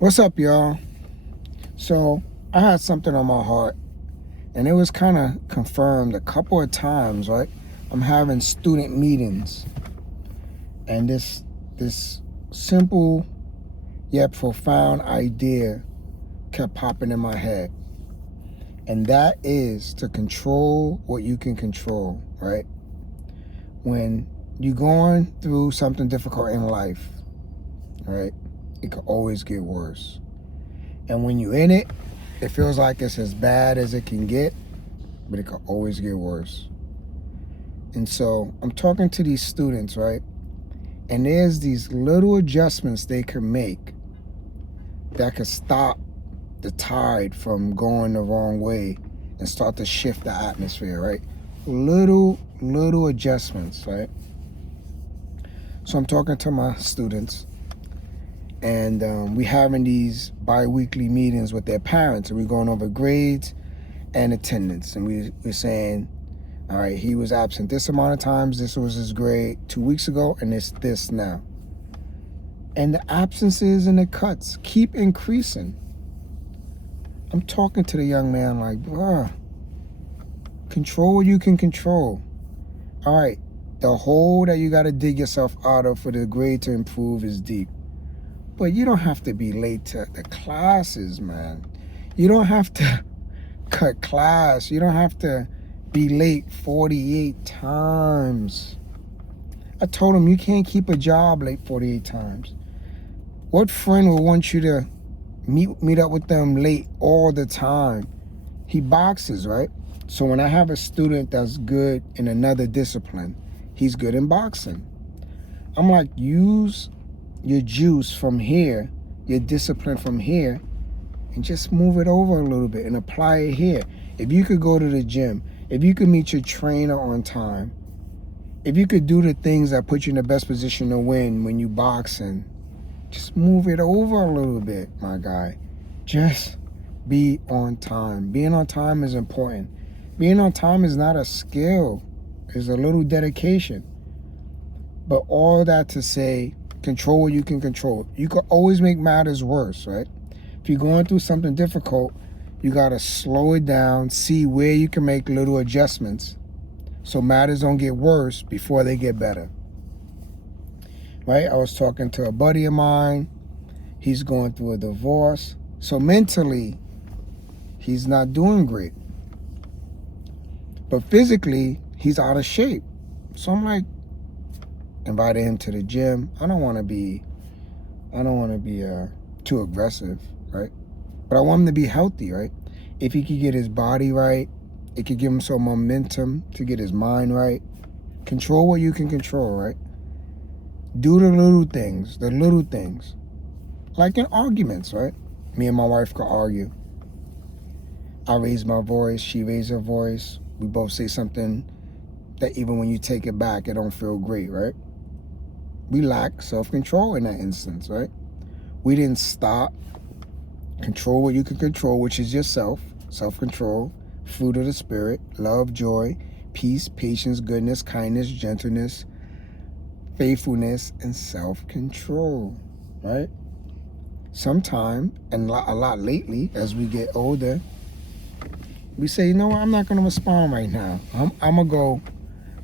What's up, y'all? So, I had something on my heart, and it was kind of confirmed a couple of times, right? I'm having student meetings, and this simple yet profound idea kept popping in my head. And that is to control what you can control, right? When you're going through something difficult in life, right? It could always get worse. And when you're in it feels like it's as bad as it can get, but it could always get worse. And so I'm talking to these students, right? And there's these little adjustments they can make that could stop the tide from going the wrong way and start to shift the atmosphere, right? Little adjustments, right? So I'm talking to my students, and we having these bi-weekly meetings with their parents, and we're going over grades and attendance, and we're saying, all right, he was absent this amount of times, this was his grade 2 weeks ago, and it's this now. And the absences and the cuts keep increasing. I'm talking to the young man like, bruh, control what you can control. All right, the hole that you got to dig yourself out of for the grade to improve is deep. But you don't have to be late to the classes, man. You don't have to cut class. You don't have to be late 48 times. I told him you can't keep a job late 48 times. What friend would want you to meet up with them late all the time? He boxes, right? So when I have a student that's good in another discipline, he's good in boxing. I'm like, use your juice from here, your discipline from here, and just move it over a little bit and apply it here. If you could go to the gym, if you could meet your trainer on time, if you could do the things that put you in the best position to win when you boxing, just move it over a little bit, my guy. Just be on time. Being on time is important. Being on time is not a skill. It's a little dedication. But all that to say, control what you can control. You can always make matters worse, right? If you're going through something difficult, you got to slow it down, see where you can make little adjustments so matters don't get worse before they get better. Right? I was talking to a buddy of mine. He's going through a divorce. So mentally, he's not doing great. But physically, he's out of shape. So I'm like, invited him to the gym. I don't want to be too aggressive, right? But I want him to be healthy, right? If he could get his body right, it could give him some momentum to get his mind right. Control what you can control, right? Do the little things. Like in arguments, right? Me and my wife could argue. I raise my voice, she raises her voice. We both say something that even when you take it back, it don't feel great, right? We lack self-control in that instance, right? We didn't stop. Control what you can control, which is yourself. Self-control, fruit of the spirit, love, joy, peace, patience, goodness, kindness, gentleness, faithfulness, and self-control, right? Sometime, and a lot lately, as we get older, we say, you know what, I'm not going to respond right now. I'm going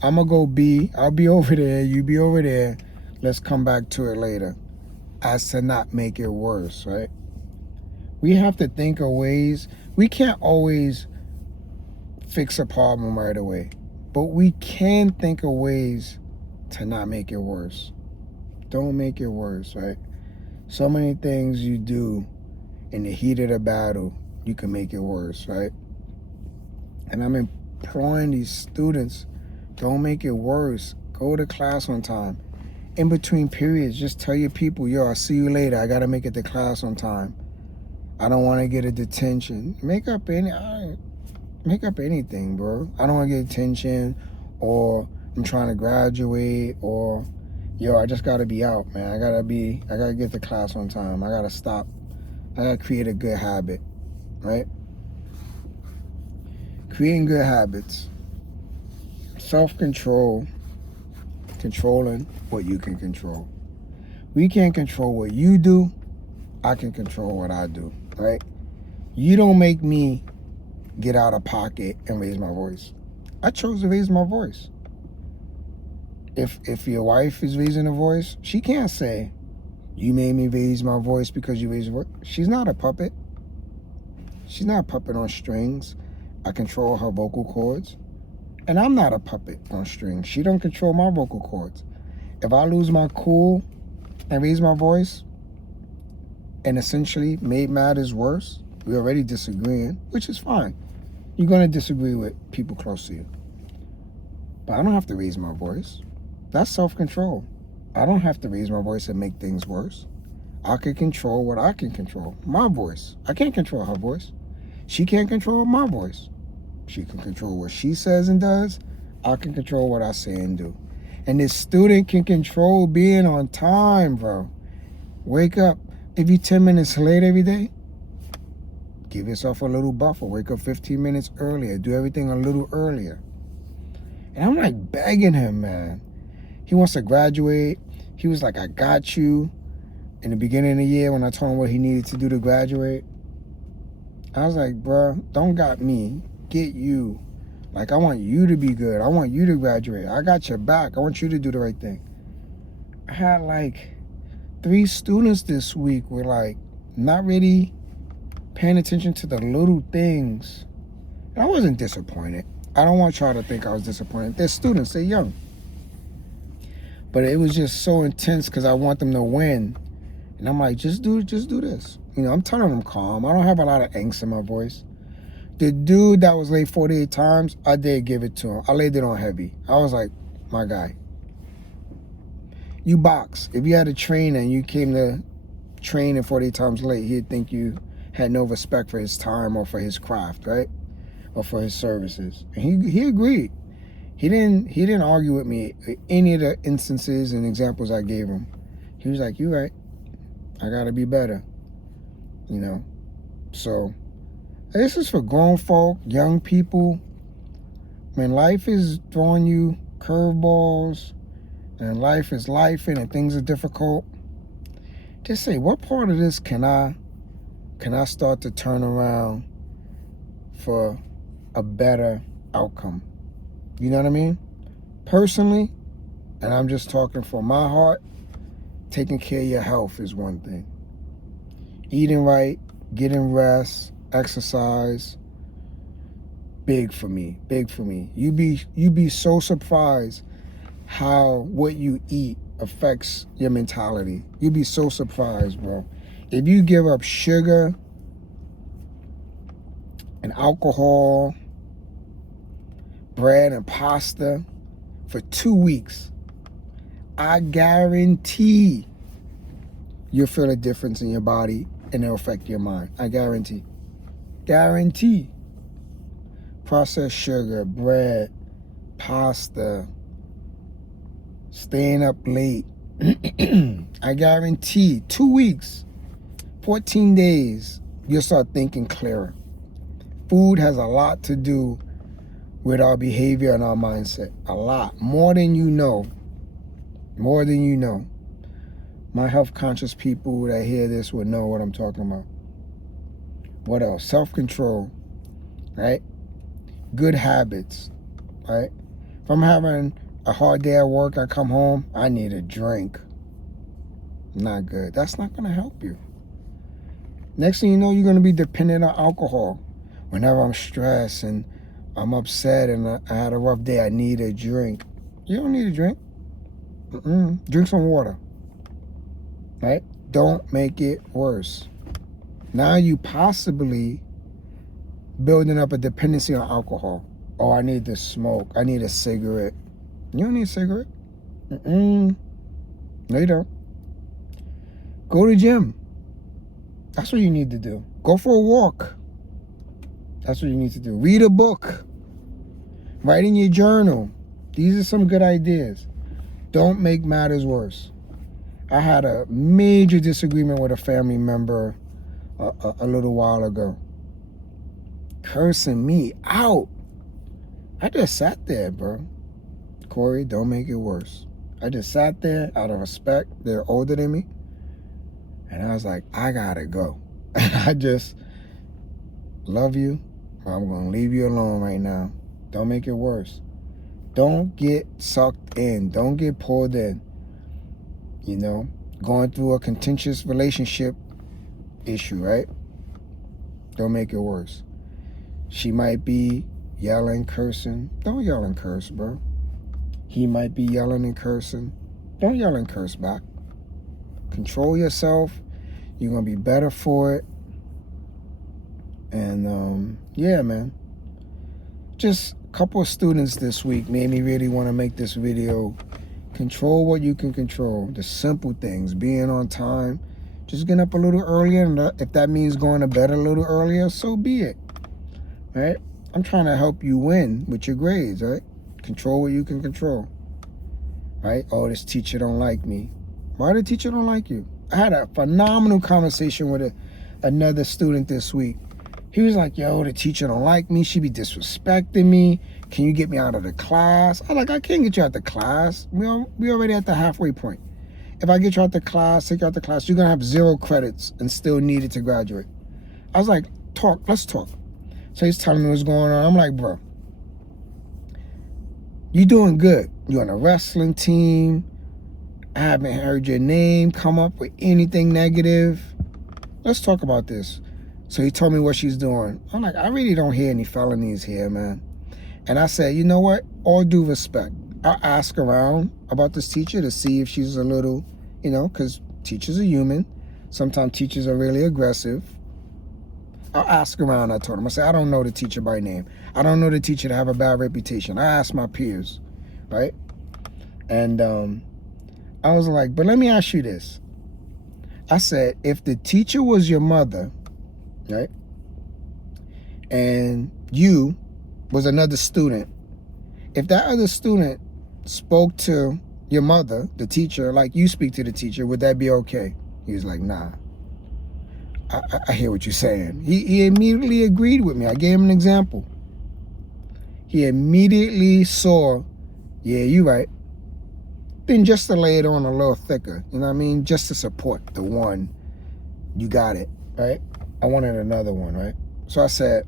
to go be, I'll be over there, you be over there. Let's come back to it later. As to not make it worse, right? We have to think of ways. We can't always fix a problem right away, but we can think of ways to not make it worse. Don't make it worse, right? So many things you do in the heat of the battle, you can make it worse, right? And I'm imploring these students, don't make it worse. Go to class on time. In between periods, just tell your people, yo, I'll see you later. I got to make it to class on time. I don't want to get a detention. Make up anything, bro. I don't want to get detention, or I'm trying to graduate, or yo, I just got to be out, man. I got to get to class on time. I got to stop. I got to create a good habit, right? Creating good habits. Self-control. Controlling what you can control. We can't control what you do, I can control what I do, right? You don't make me get out of pocket and raise my voice. I chose to raise my voice. If your wife is raising a voice, she can't say, you made me raise my voice because you raised your voice. She's not a puppet. She's not a puppet on strings. I control her vocal cords. And I'm not a puppet on strings. She don't control my vocal cords. If I lose my cool and raise my voice and essentially made matters worse, we're already disagreeing, which is fine. You're going to disagree with people close to you. But I don't have to raise my voice. That's self-control. I don't have to raise my voice and make things worse. I can control what I can control. My voice. I can't control her voice. She can't control my voice. She can control what she says and does. I can control what I say and do. And this student can control being on time, bro. Wake up. If you're 10 minutes late every day, give yourself a little buffer. Wake up 15 minutes earlier. Do everything a little earlier. And I'm like begging him, man. He wants to graduate. He was like, I got you. In the beginning of the year when I told him what he needed to do to graduate, I was like, bro, don't got me. Get you. Like, I want you to be good. I want you to graduate. I got your back. I want you to do the right thing. I had like 3 students this week were like not really paying attention to the little things. And I wasn't disappointed. I don't want y'all to think I was disappointed. They're students. They're young. But it was just so intense because I want them to win. And I'm like, just do this. You know, I'm telling them calm. I don't have a lot of angst in my voice. The dude that was late 48 times, I did give it to him. I laid it on heavy. I was like, my guy, you box. If you had a trainer and you came to train in 48 times late, he'd think you had no respect for his time or for his craft, right? Or for his services. And he agreed. He didn't argue with me any of the instances and examples I gave him. He was like, you're right. I gotta be better. You know? So this is for grown folk, young people. When life is throwing you curveballs and life is life and things are difficult, just say, what part of this can I start to turn around for a better outcome? You know what I mean? Personally, and I'm just talking from my heart, taking care of your health is one thing. Eating right, getting rest, exercise, big for me. You be so surprised how what you eat affects your mentality. You'd be so surprised, bro. If you give up sugar and alcohol, bread and pasta for 2 weeks, I guarantee you'll feel a difference in your body and it'll affect your mind. I guarantee. Guarantee. Processed sugar, bread, pasta, staying up late. I guarantee 2 weeks, 14 days, you'll start thinking clearer. Food has a lot to do with our behavior and our mindset. A lot. More than you know. More than you know. My health conscious people that hear this will know what I'm talking about. What else? Self-control. Right? Good habits. Right? If I'm having a hard day at work, I come home, I need a drink. Not good. That's not going to help you. Next thing you know, you're going to be dependent on alcohol. Whenever I'm stressed and I'm upset and I had a rough day, I need a drink. You don't need a drink. Drink some water. Right? Don't make it worse. Now you possibly building up a dependency on alcohol. Oh, I need to smoke. I need a cigarette. You don't need a cigarette. No, you don't. Go to the gym. That's what you need to do. Go for a walk. That's what you need to do. Read a book. Write in your journal. These are some good ideas. Don't make matters worse. I had a major disagreement with a family member a little while ago. Cursing me out. I just sat there, bro. Cory, don't make it worse. I just sat there out of respect. They're older than me. And I was like, I gotta go. And I just love you. I'm gonna leave you alone right now. Don't make it worse. Don't get sucked in. Don't get pulled in. You know, going through a contentious relationship issue, right? Don't make it worse. She might be yelling, cursing. Don't yell and curse, bro. He might be yelling and cursing. Don't yell and curse back. Control yourself. You're going to be better for it. And, yeah, man. Just a couple of students this week made me really want to make this video. Control what you can control. The simple things. Being on time. Just getting up a little earlier. And if that means going to bed a little earlier, so be it. Right? I'm trying to help you win with your grades, right? Control what you can control. Right? Oh, this teacher don't like me. Why the teacher don't like you? I had a phenomenal conversation with another student this week. He was like, yo, the teacher don't like me. She be disrespecting me. Can you get me out of the class? I'm like, I can't get you out of the class. We already at the halfway point. If I get you out the class, take you out the class, you're going to have 0 credits and still need it to graduate. I was like, let's talk. So he's telling me what's going on. I'm like, bro, you doing good. You're on a wrestling team. I haven't heard your name come up with anything negative. Let's talk about this. So he told me what she's doing. I'm like, I really don't hear any felonies here, man. And I said, you know what? All due respect. I'll ask around about this teacher to see if she's a little, because teachers are human. Sometimes teachers are really aggressive. I'll ask around, I told him. I said, I don't know the teacher by name. I don't know the teacher to have a bad reputation. I asked my peers, right? And I was like, but let me ask you this. I said, if the teacher was your mother, right, and you was another student, if that other student spoke to your mother, the teacher, like you speak to the teacher, would that be okay? He was like, nah. I hear what you're saying. He immediately agreed with me. I gave him an example. He immediately saw, yeah, you're right. Then just to lay it on a little thicker, you know what I mean? Just to support the one, you got it, right? I wanted another one, right? So I said,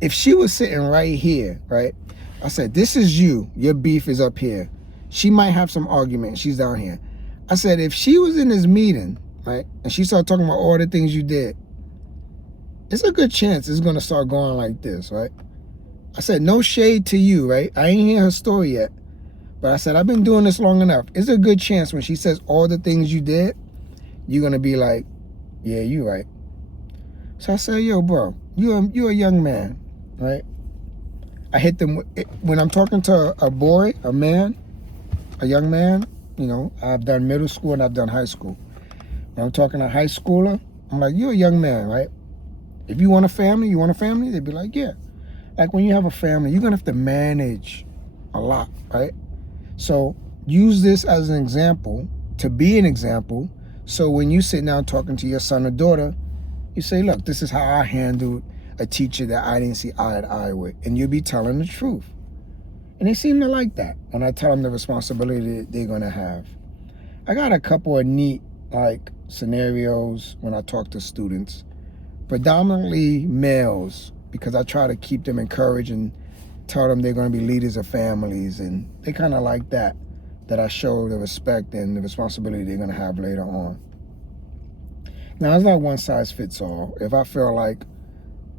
if she was sitting right here, right? I said, this is you. Your beef is up here. She might have some argument. She's down here. I said, if she was in this meeting, right, and she started talking about all the things you did, it's a good chance it's going to start going like this, right? I said, no shade to you, right? I ain't hear her story yet. But I said, I've been doing this long enough. It's a good chance when she says all the things you did, you're going to be like, yeah, you right. So I said, yo, bro, you're a young man, right? I hit them, when I'm talking to a boy, a man, a young man, I've done middle school and I've done high school. When I'm talking to a high schooler, I'm like, you're a young man, right? If you want a family, they'd be like, yeah. Like when you have a family, you're going to have to manage a lot, right? So use this as an example, to be an example. So when you sit down talking to your son or daughter, you say, look, this is how I handled a teacher that I didn't see eye to eye with. And you'll be telling the truth. And they seem to like that when I tell them the responsibility that they're going to have. I got a couple of neat, scenarios when I talk to students. Predominantly males, because I try to keep them encouraged and tell them they're going to be leaders of families. And they kind of like that I show the respect and the responsibility they're going to have later on. Now, it's not one size fits all. If I feel like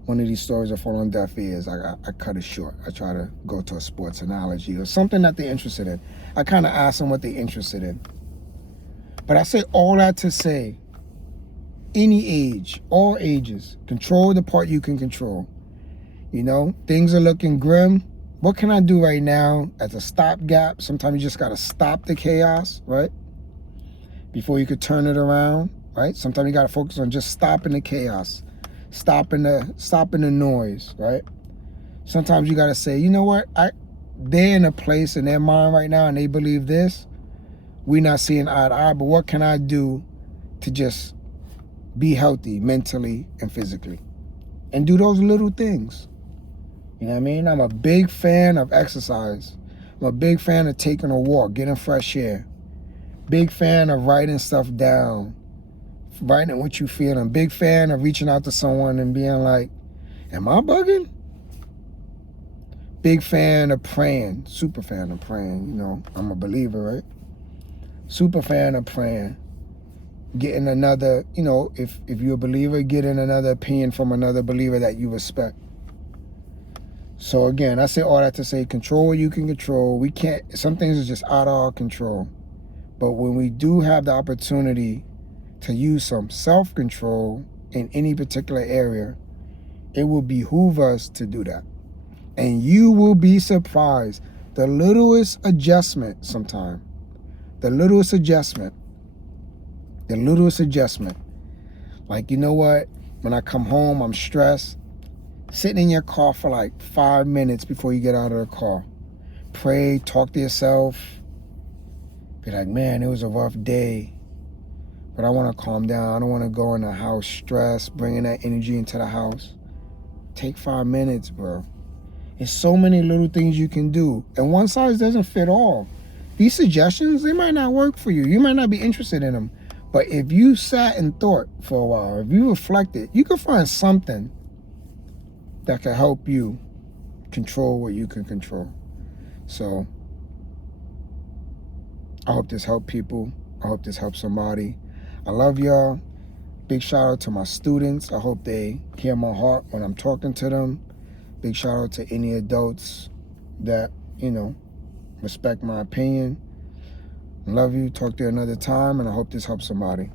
one of these stories are falling on deaf ears, I cut it short. I try to go to a sports analogy or something that they're interested in. I kind of ask them what they're interested in. But I say all that to say, any age, all ages, control the part you can control. Things are looking grim. What can I do right now as a stopgap? Sometimes you just got to stop the chaos, right? Before you could turn it around, right? Sometimes you got to focus on just stopping the chaos, stopping the noise, right? Sometimes you got to say, you know what? They're in a place in their mind right now and they believe this. We're not seeing eye to eye, but what can I do to just be healthy mentally and physically? And do those little things. You know what I mean? I'm a big fan of exercise. I'm a big fan of taking a walk, getting fresh air. Big fan of writing stuff down, writing what you feel. I'm big fan of reaching out to someone and being like, am I bugging? Big fan of praying, super fan of praying. You know, I'm a believer, right? Super fan of praying. Getting another, you know, if you're a believer, getting another opinion from another believer that you respect. So again, I say all that to say, control what you can control. We can't, some things are just out of our control. But when we do have the opportunity to use some self-control in any particular area, it will behoove us to do that. And you will be surprised. The littlest adjustment sometimes, the littlest adjustment. Like, you know what? When I come home, I'm stressed. Sitting in your car for like 5 minutes before you get out of the car. Pray, talk to yourself. Be like, man, it was a rough day. But I want to calm down. I don't want to go in the house stressed, bringing that energy into the house. Take 5 minutes, bro. There's so many little things you can do. And one size doesn't fit all. These suggestions, they might not work for you. You might not be interested in them. But if you sat and thought for a while, if you reflected, you can find something that can help you control what you can control. So I hope this helped people. I hope this helps somebody. I love y'all. Big shout out to my students. I hope they hear my heart when I'm talking to them. Big shout out to any adults that, you know, respect my opinion. Love you. Talk to you another time, and I hope this helps somebody.